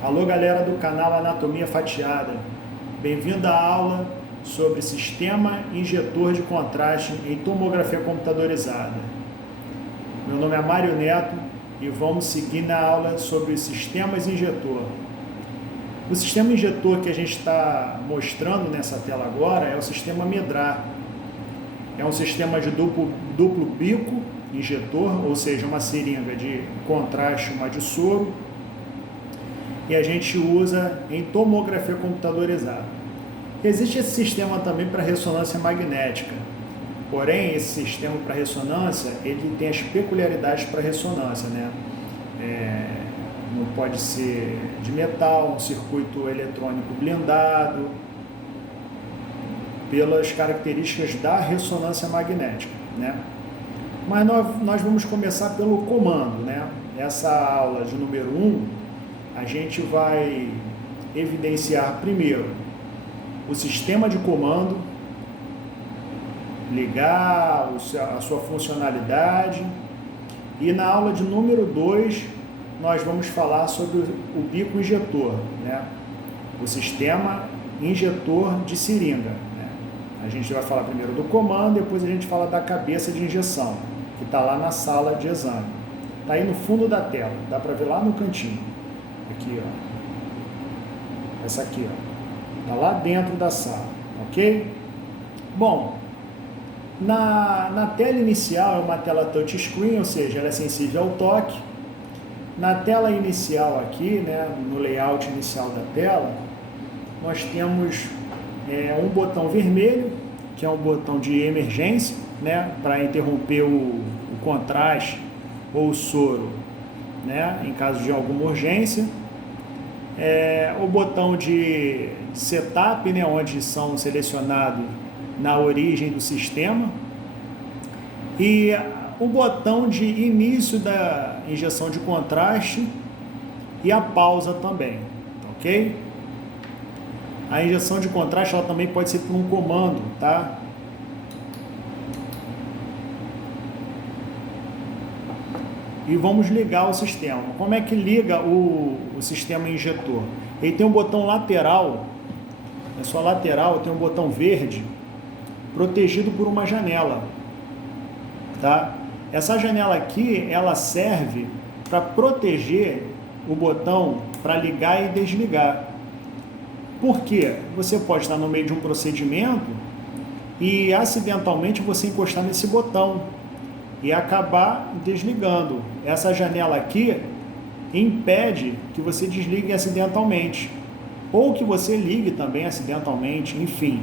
Alô galera do canal Anatomia Fatiada, bem-vindo à aula sobre sistema injetor de contraste em tomografia computadorizada. Meu nome é Mário Neto e vamos seguir na aula sobre os sistemas injetor. O sistema injetor que a gente está mostrando nessa tela agora é o sistema Medrar. É um sistema de duplo bico injetor, ou seja, uma seringa de contraste, uma de soro, e a gente usa em tomografia computadorizada. Existe esse sistema também para ressonância magnética, porém esse sistema para ressonância ele tem as peculiaridades para ressonância, né? Não pode ser de metal, um circuito eletrônico blindado, pelas características da ressonância magnética, né? Mas nós vamos começar pelo comando, né? Essa aula de número 1, a gente vai evidenciar primeiro o sistema de comando, ligar a sua funcionalidade, e na aula de número 2 nós vamos falar sobre o bico injetor, né? O sistema injetor de seringa, né? A gente vai falar primeiro do comando, depois a gente fala da cabeça de injeção, que está lá na sala de exame. Está aí no fundo da tela, dá para ver lá no cantinho. Aqui, ó. Essa aqui, ó. Está lá dentro da sala, ok? Bom, na tela inicial é uma tela touchscreen, ou seja, ela é sensível ao toque. Na tela inicial aqui, né, no layout inicial da tela, nós temos um botão vermelho, que é um botão de emergência, né, para interromper o contraste ou o soro, né, em caso de alguma urgência. O botão de setup, né, onde são selecionados na origem do sistema, e o botão de início da injeção de contraste e a pausa também, ok? A injeção de contraste ela também pode ser por um comando, tá? E vamos ligar o sistema. Como é que liga o sistema injetor? Ele tem um botão lateral, na sua lateral tem um botão verde, protegido por uma janela, tá? Essa janela aqui, ela serve para proteger o botão para ligar e desligar. Por quê? Você pode estar no meio de um procedimento e acidentalmente você encostar nesse botão e acabar desligando. Essa janela aqui impede que você desligue acidentalmente, ou que você ligue também acidentalmente, enfim.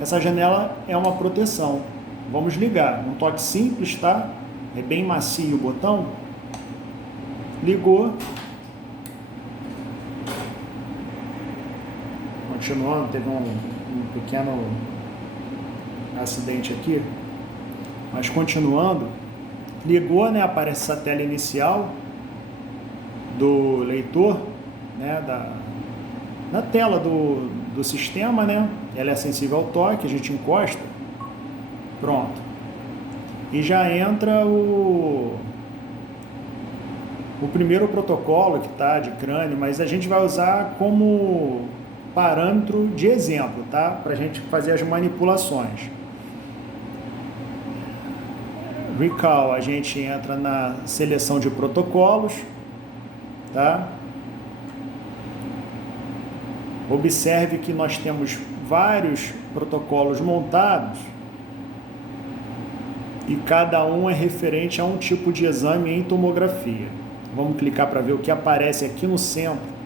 Essa janela é uma proteção. Vamos ligar, um toque simples, tá? É bem macio o botão. Ligou. Continuando, teve um pequeno acidente aqui. Mas continuando, ligou, né? Aparece essa tela inicial do leitor, né? Na tela do sistema, né? Ela é sensível ao toque, a gente encosta. Pronto. E já entra o primeiro protocolo que está de crânio, mas a gente vai usar como parâmetro de exemplo, tá? Para a gente fazer as manipulações. Recall, a gente entra na seleção de protocolos, tá? Observe que nós temos vários protocolos montados e cada um é referente a um tipo de exame em tomografia. Vamos clicar para ver o que aparece aqui no centro.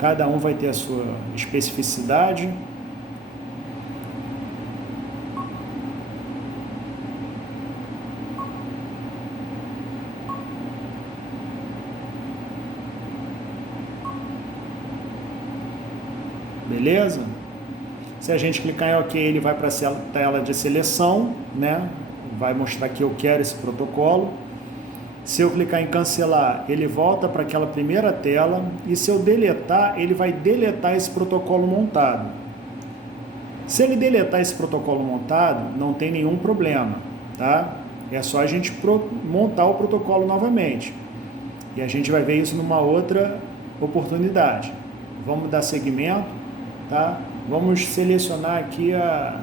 Cada um vai ter a sua especificidade. Beleza? Se a gente clicar em OK, ele vai para a tela de seleção, né? Vai mostrar que eu quero esse protocolo. Se eu clicar em cancelar, ele volta para aquela primeira tela, e se eu deletar, ele vai deletar esse protocolo montado. Se ele deletar esse protocolo montado, não tem nenhum problema, tá? É só a gente montar o protocolo novamente. E a gente vai ver isso numa outra oportunidade. Vamos dar seguimento, tá? Vamos selecionar aqui a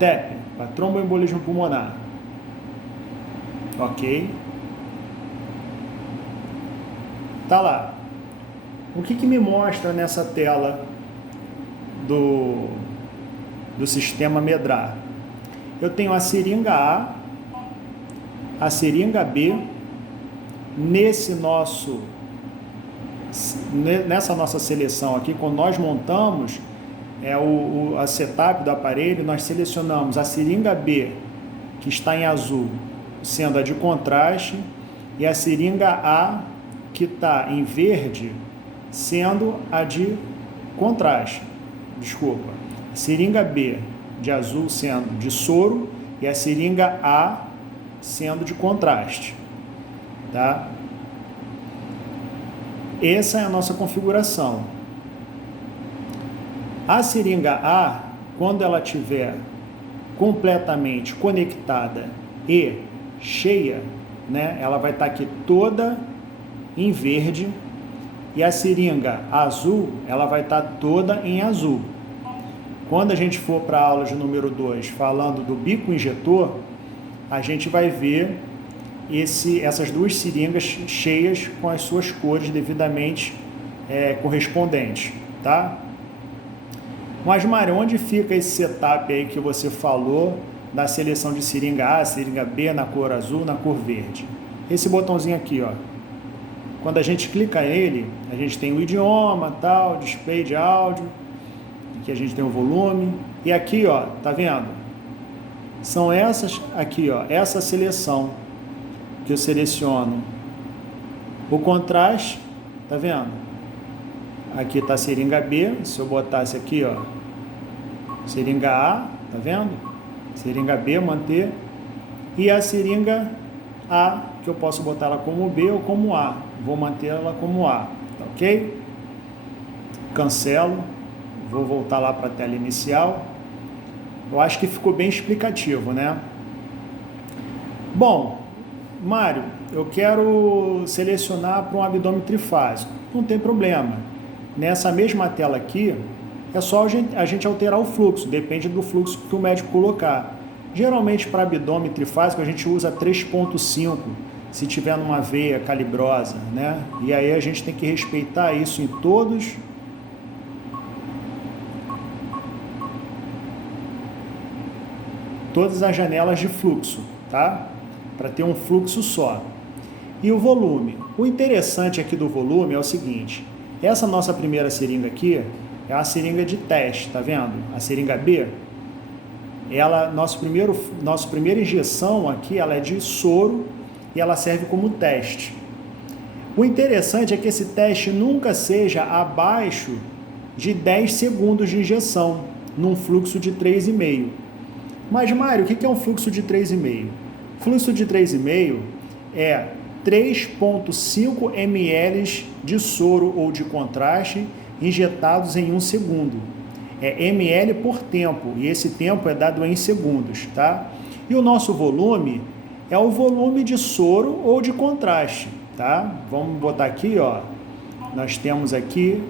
TEP, a tromboembolismo pulmonar. Ok. Tá lá. O que me mostra nessa tela do sistema medrar? Eu tenho a seringa A, a seringa B, nessa nossa seleção aqui, quando nós montamos a setup do aparelho, nós selecionamos a seringa B, que está em azul, sendo a de contraste, e a seringa A, que está em verde, sendo a de contraste. Desculpa. A seringa B de azul sendo de soro e a seringa A sendo de contraste. Tá? Essa é a nossa configuração. A seringa A, quando ela estiver completamente conectada e cheia, né, ela vai estar aqui toda em verde, e a seringa azul, ela vai estar toda em azul. Quando a gente for para a aula de número 2, falando do bico injetor, a gente vai ver essas duas seringas cheias com as suas cores devidamente correspondentes, tá? Mas, Mário, onde fica esse setup aí que você falou da seleção de seringa A, seringa B na cor azul, na cor verde? Esse botãozinho aqui, ó. Quando a gente clica nele, a gente tem o idioma, tal, display de áudio, aqui a gente tem o volume, e aqui, ó, tá vendo? São essas aqui, ó, essa seleção que eu seleciono. O contraste, tá vendo? Aqui tá a seringa B, se eu botasse aqui, ó, seringa A, tá vendo? Seringa B, manter, e a seringa A, que eu posso botar ela como B ou como A. Vou manter ela como A, tá ok? Cancelo, vou voltar lá para a tela inicial. Eu acho que ficou bem explicativo, né? Bom, Mário, eu quero selecionar para um abdômen trifásico. Não tem problema. Nessa mesma tela aqui, é só a gente alterar o fluxo, depende do fluxo que o médico colocar. Geralmente, para abdômen trifásico, a gente usa 3.5, se tiver numa veia calibrosa, né? E aí a gente tem que respeitar isso em todas as janelas de fluxo, tá? Para ter um fluxo só. E o volume. O interessante aqui do volume é o seguinte: essa nossa primeira seringa aqui é a seringa de teste, tá vendo? A seringa B, nossa primeira injeção aqui, ela é de soro e ela serve como teste. O interessante é que esse teste nunca seja abaixo de 10 segundos de injeção, num fluxo de 3,5. Mas, Mário, o que é um fluxo de 3,5? Fluxo de 3,5 é 3,5 ml de soro ou de contraste injetados em 1 segundo. É ml por tempo, e esse tempo é dado em segundos, tá? E o nosso volume é o volume de soro ou de contraste, tá? Vamos botar aqui, ó. Nós temos aqui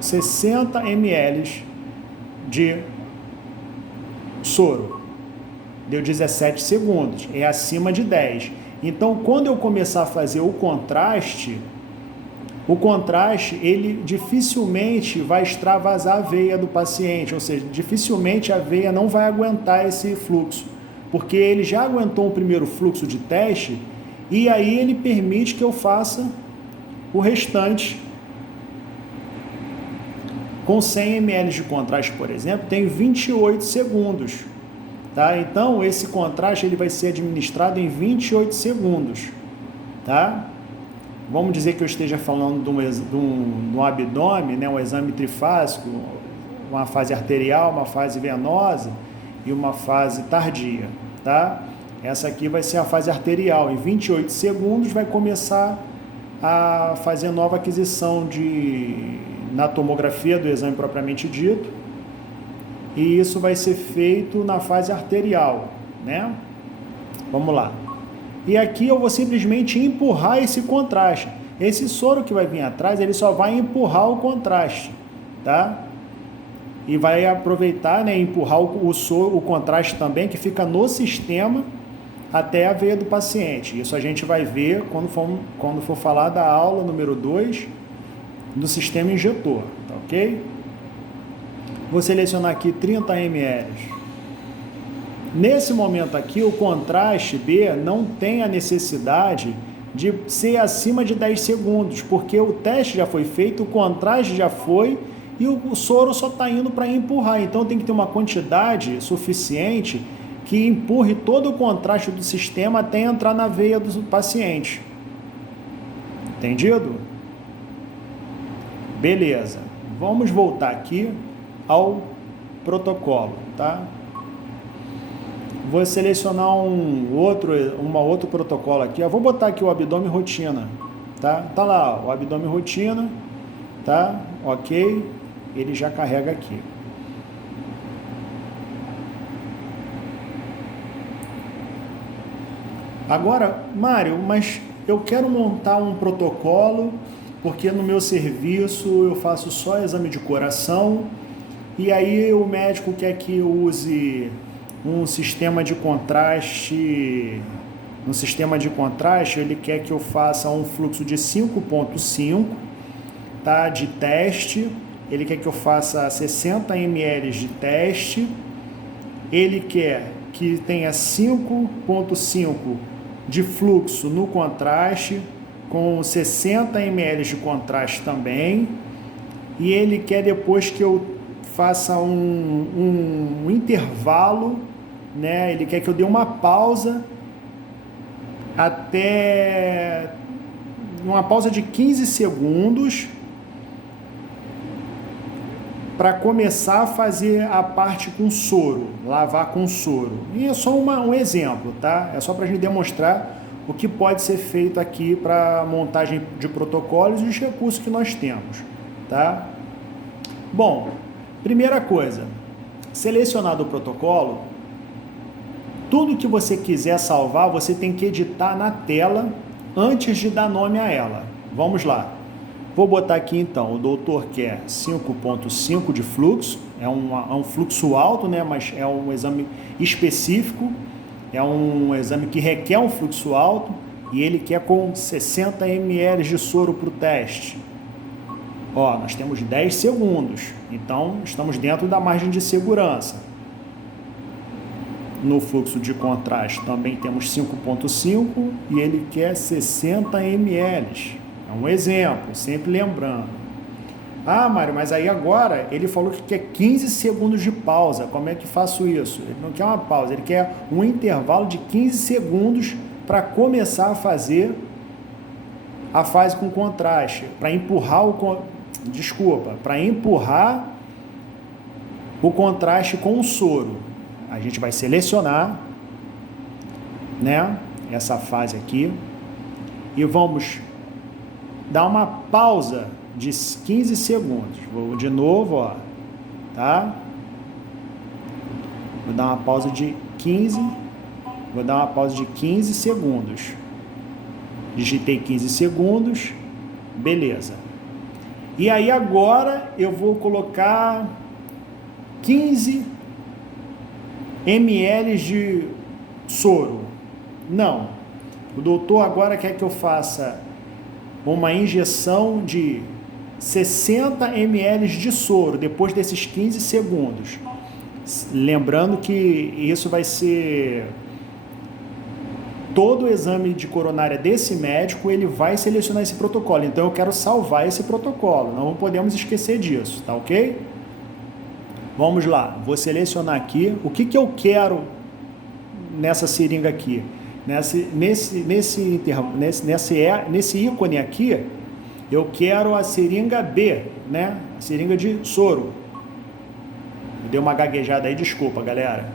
60 ml de soro. Deu 17 segundos, é acima de 10. Então, quando eu começar a fazer o contraste, ele dificilmente vai extravasar a veia do paciente, ou seja, dificilmente a veia não vai aguentar esse fluxo, porque ele já aguentou o primeiro fluxo de teste, e aí ele permite que eu faça o restante. Com 100 ml de contraste, por exemplo, tem 28 segundos. Tá? Então, esse contraste ele vai ser administrado em 28 segundos. Tá? Vamos dizer que eu esteja falando de um abdômen, né, um exame trifásico, uma fase arterial, uma fase venosa e uma fase tardia. Tá? Essa aqui vai ser a fase arterial. Em 28 segundos vai começar a fazer nova aquisição na tomografia do exame propriamente dito, e isso vai ser feito na fase arterial, né? Vamos lá. e aqui eu vou simplesmente empurrar esse contraste. Esse soro que vai vir atrás, ele só vai empurrar o contraste, tá? E vai aproveitar, né, empurrar o contraste também, que fica no sistema, até a veia do paciente. Isso a gente vai ver quando for falar da aula número 2 do sistema injetor, tá ok? Vou selecionar aqui 30 ml. Nesse momento aqui, o contraste B não tem a necessidade de ser acima de 10 segundos, porque o teste já foi feito, o contraste já foi e o soro só está indo para empurrar. Então tem que ter uma quantidade suficiente que empurre todo o contraste do sistema até entrar na veia do paciente. Entendido? Beleza. Vamos voltar aqui ao protocolo, tá? Vou selecionar um outro protocolo aqui. Eu vou botar aqui o abdômen rotina, tá? Tá lá, o abdômen rotina, tá? Ok, ele já carrega aqui. Agora, Mário, mas eu quero montar um protocolo, porque no meu serviço eu faço só exame de coração, e aí o médico quer que eu use um sistema de contraste. No sistema de contraste, ele quer que eu faça um fluxo de 5,5, tá, de teste. Ele quer que eu faça 60 ml de teste. Ele quer que tenha 5,5 de fluxo no contraste, com 60 ml de contraste também. E ele quer depois que eu faça um intervalo, né? Ele quer que eu dê uma pausa até uma pausa de 15 segundos para começar a fazer a parte com soro, lavar com soro. E é só um exemplo, tá? É só para a gente demonstrar o que pode ser feito aqui para montagem de protocolos e os recursos que nós temos, tá? Bom, primeira coisa, selecionado o protocolo, tudo que você quiser salvar, você tem que editar na tela antes de dar nome a ela. Vamos lá. Vou botar aqui então, o doutor quer 5,5 de fluxo, é um fluxo alto, né? Mas é um exame específico, é um exame que requer um fluxo alto e ele quer com 60 ml de soro para o teste. Ó, nós temos 10 segundos, então estamos dentro da margem de segurança. No fluxo de contraste também temos 5,5 e ele quer 60 ml. É um exemplo, sempre lembrando. Ah, Mário, mas aí agora ele falou que quer 15 segundos de pausa. Como é que faço isso? Ele não quer uma pausa, ele quer um intervalo de 15 segundos para começar a fazer a fase com contraste, para empurrar para empurrar o contraste com o soro. A gente vai selecionar, né, essa fase aqui e vamos dar uma pausa de 15 segundos. Vou de novo, ó, tá? Vou dar uma pausa de 15 segundos. Digitei 15 segundos, beleza. E aí agora eu vou colocar 15 ml de soro. Não. O doutor agora quer que eu faça uma injeção de 60 ml de soro depois desses 15 segundos. Lembrando que isso vai ser todo o exame de coronária desse médico, ele vai selecionar esse protocolo. Então eu quero salvar esse protocolo, não podemos esquecer disso, tá ok? Vamos lá, vou selecionar aqui o que eu quero nessa seringa aqui. Nesse ícone aqui, eu quero a seringa B, né? A seringa de soro. Deu uma gaguejada aí, desculpa, galera.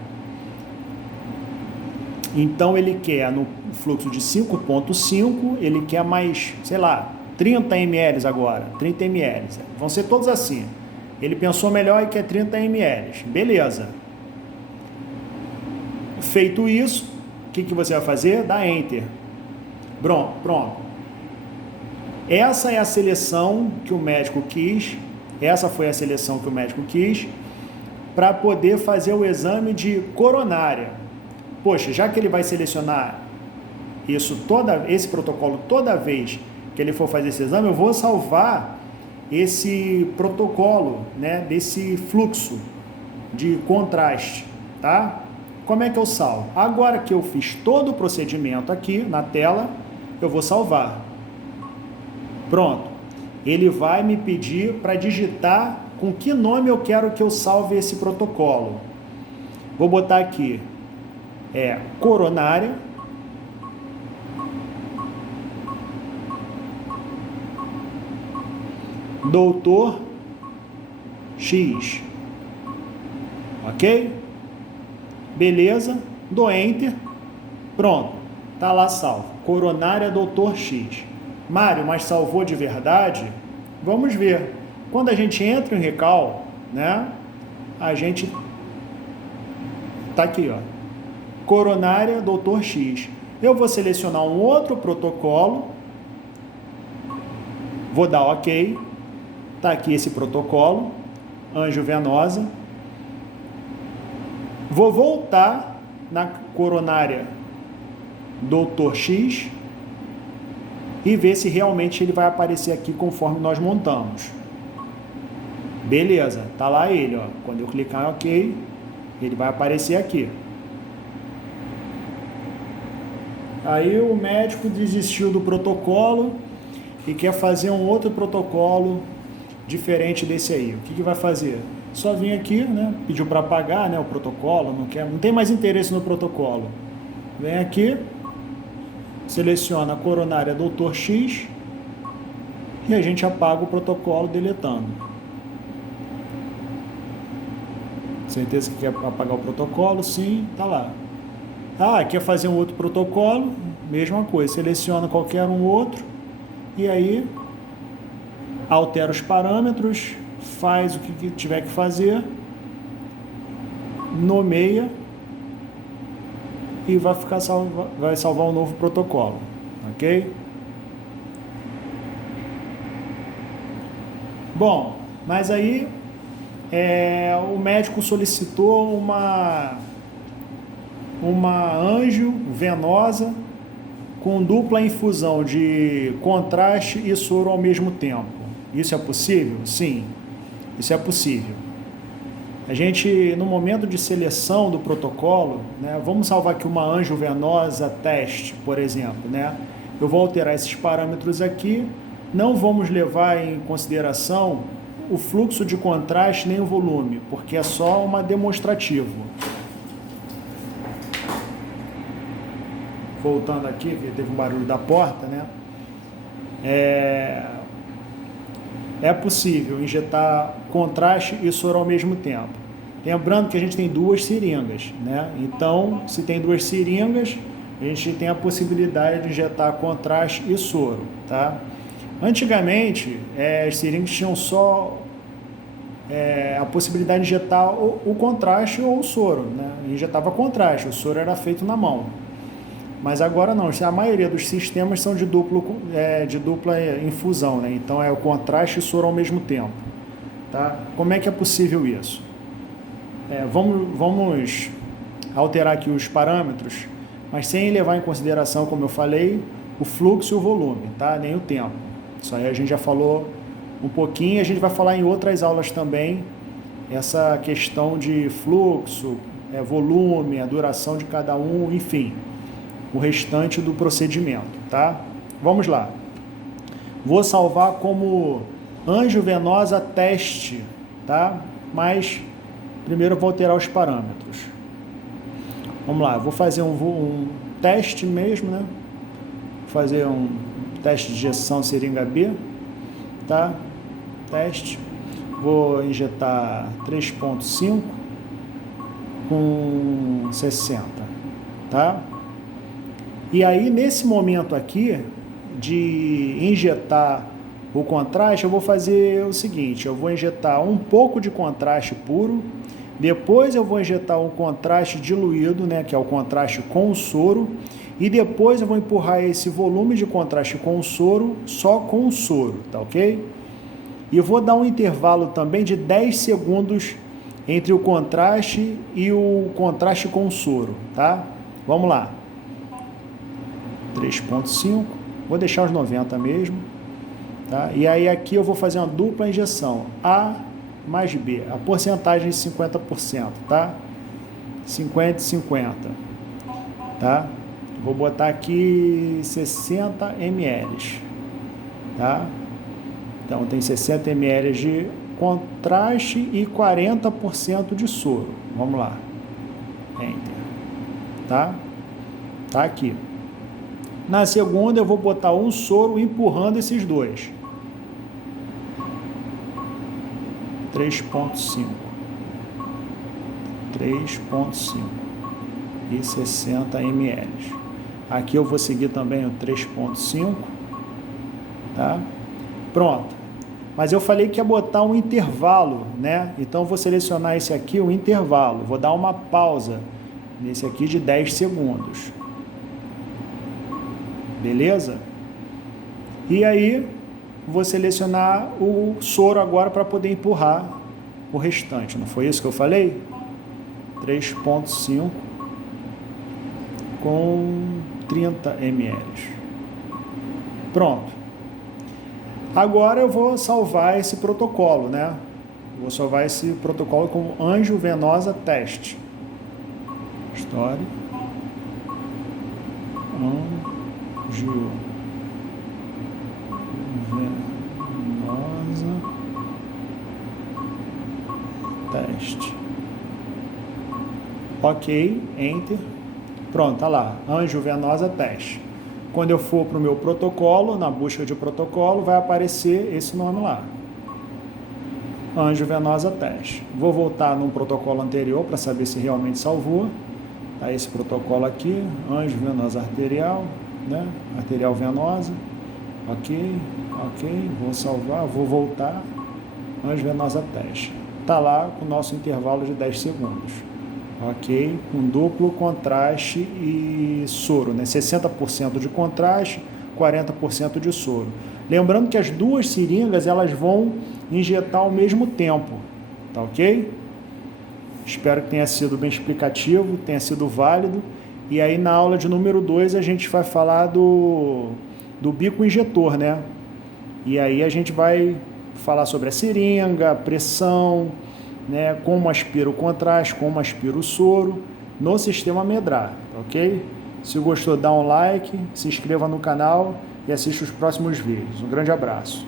Então ele quer no fluxo de 5,5, ele quer mais, sei lá, 30 ml agora, 30 ml. Vão ser todos assim. Ele pensou melhor e quer 30 ml. Beleza. Feito isso, o que você vai fazer? Dá Enter. Pronto. Essa é a seleção que o médico quis, essa foi a seleção que o médico quis, para poder fazer o exame de coronária. Poxa, já que ele vai selecionar esse protocolo toda vez que ele for fazer esse exame, eu vou salvar esse protocolo, né, desse fluxo de contraste, tá? Como é que eu salvo? Agora que eu fiz todo o procedimento aqui na tela, eu vou salvar. Pronto. Ele vai me pedir para digitar com que nome eu quero que eu salve esse protocolo. Vou botar aqui, coronária. Doutor X. Ok? Beleza. Dou Enter. Pronto. Tá lá salvo. Coronária Doutor X. Mário, mas salvou de verdade? Vamos ver. Quando a gente entra em Recal, né? A gente tá aqui, ó. Coronária Doutor X. Eu vou selecionar um outro protocolo. Vou dar OK. Tá aqui esse protocolo, angiovenosa. Vou voltar na coronária Doutor X e ver se realmente ele vai aparecer aqui conforme nós montamos. Beleza, tá lá ele, ó. Quando eu clicar em OK, ele vai aparecer aqui. Aí o médico desistiu do protocolo e quer fazer um outro protocolo diferente desse aí. O que vai fazer? Só vir aqui, né? Pediu para apagar, né, o protocolo, não tem mais interesse no protocolo. Vem aqui, seleciona a coronária Doutor X e a gente apaga o protocolo deletando. Certeza que quer apagar o protocolo? Sim, tá lá. Quer fazer um outro protocolo? Mesma coisa, seleciona qualquer um outro e aí altera os parâmetros, faz o que tiver que fazer, nomeia e vai salvar um novo protocolo, ok? Bom, mas aí o médico solicitou uma anjo venosa com dupla infusão de contraste e soro ao mesmo tempo. Isso é possível? Sim, isso é possível. A gente, no momento de seleção do protocolo, né, vamos salvar aqui uma anjo venosa teste, por exemplo, né? Eu vou alterar esses parâmetros aqui, não vamos levar em consideração o fluxo de contraste nem o volume, porque é só uma demonstrativo. Voltando aqui, que teve um barulho da porta, né? É possível injetar contraste e soro ao mesmo tempo. Lembrando que a gente tem duas seringas, né? Então, se tem duas seringas, a gente tem a possibilidade de injetar contraste e soro, tá? Antigamente, as seringas tinham só a possibilidade de injetar o contraste ou o soro, né? Injetava contraste, o soro era feito na mão. Mas agora não, a maioria dos sistemas são de dupla infusão, né? Então é o contraste e soro ao mesmo tempo, tá? Como é que é possível isso? Vamos alterar aqui os parâmetros, mas sem levar em consideração, como eu falei, o fluxo e o volume, tá? Nem o tempo. Isso aí a gente já falou um pouquinho, a gente vai falar em outras aulas também, essa questão de fluxo, volume, a duração de cada um, enfim, o restante do procedimento, tá? Vamos lá. Vou salvar como anjo venosa teste, tá? Mas primeiro eu vou alterar os parâmetros. Vamos lá, vou fazer um teste mesmo, né? Vou fazer um teste de injeção seringa B, tá? Teste. Vou injetar 3,5 com 60, tá? E aí, nesse momento aqui, de injetar o contraste, eu vou fazer o seguinte, eu vou injetar um pouco de contraste puro Depois eu vou injetar um contraste diluído, né, que é o contraste com o soro, e depois eu vou empurrar esse volume de contraste com o soro só com o soro, tá ok? E eu vou dar um intervalo também de 10 segundos entre o contraste e o contraste com o soro, tá? Vamos lá. 3.5, vou deixar os 90 mesmo, tá? E aí aqui eu vou fazer uma dupla injeção, A mais B, a porcentagem de 50%, tá? 50 e 50, tá? Vou botar aqui 60 ml, tá? Então tem 60 ml de contraste e 40% de soro. Vamos lá. Enter. Tá? Tá aqui. Na segunda eu vou botar um soro empurrando esses dois. 3.5. 3.5 e 60 ml. Aqui eu vou seguir também o 3.5, tá? Pronto. Mas eu falei que ia botar um intervalo, né? Então eu vou selecionar esse aqui, o intervalo. Vou dar uma pausa nesse aqui de 10 segundos. Beleza? E aí, vou selecionar o soro agora para poder empurrar o restante. Não foi isso que eu falei? 3.5 com 30 ml. Pronto. Agora eu vou salvar esse protocolo, né? Vou salvar esse protocolo como Anjo Venosa Teste. História. Anjo Venosa Teste. Ok, Enter. Pronto, tá lá. Anjo Venosa Teste. Quando eu for para o meu protocolo, na busca de protocolo, vai aparecer esse nome lá. Anjo Venosa Teste. Vou voltar num protocolo anterior para saber se realmente salvou. Tá esse protocolo aqui, Anjo Venosa Arterial, né? Arterial venosa. Ok, vou salvar, vou voltar. Anjo Venosa Teste. Tá lá com o nosso intervalo de 10 segundos. Ok, com duplo contraste e soro, né? 60% de contraste, 40% de soro. Lembrando que as duas seringas, elas vão injetar ao mesmo tempo, tá ok? Espero que tenha sido bem explicativo, tenha sido válido. E aí na aula de número 2 a gente vai falar do bico injetor, né? E aí a gente vai falar sobre a seringa, a pressão, né, como aspira o contraste, como aspira o soro no sistema Medrar, ok? Se gostou, dá um like, se inscreva no canal e assista os próximos vídeos. Um grande abraço.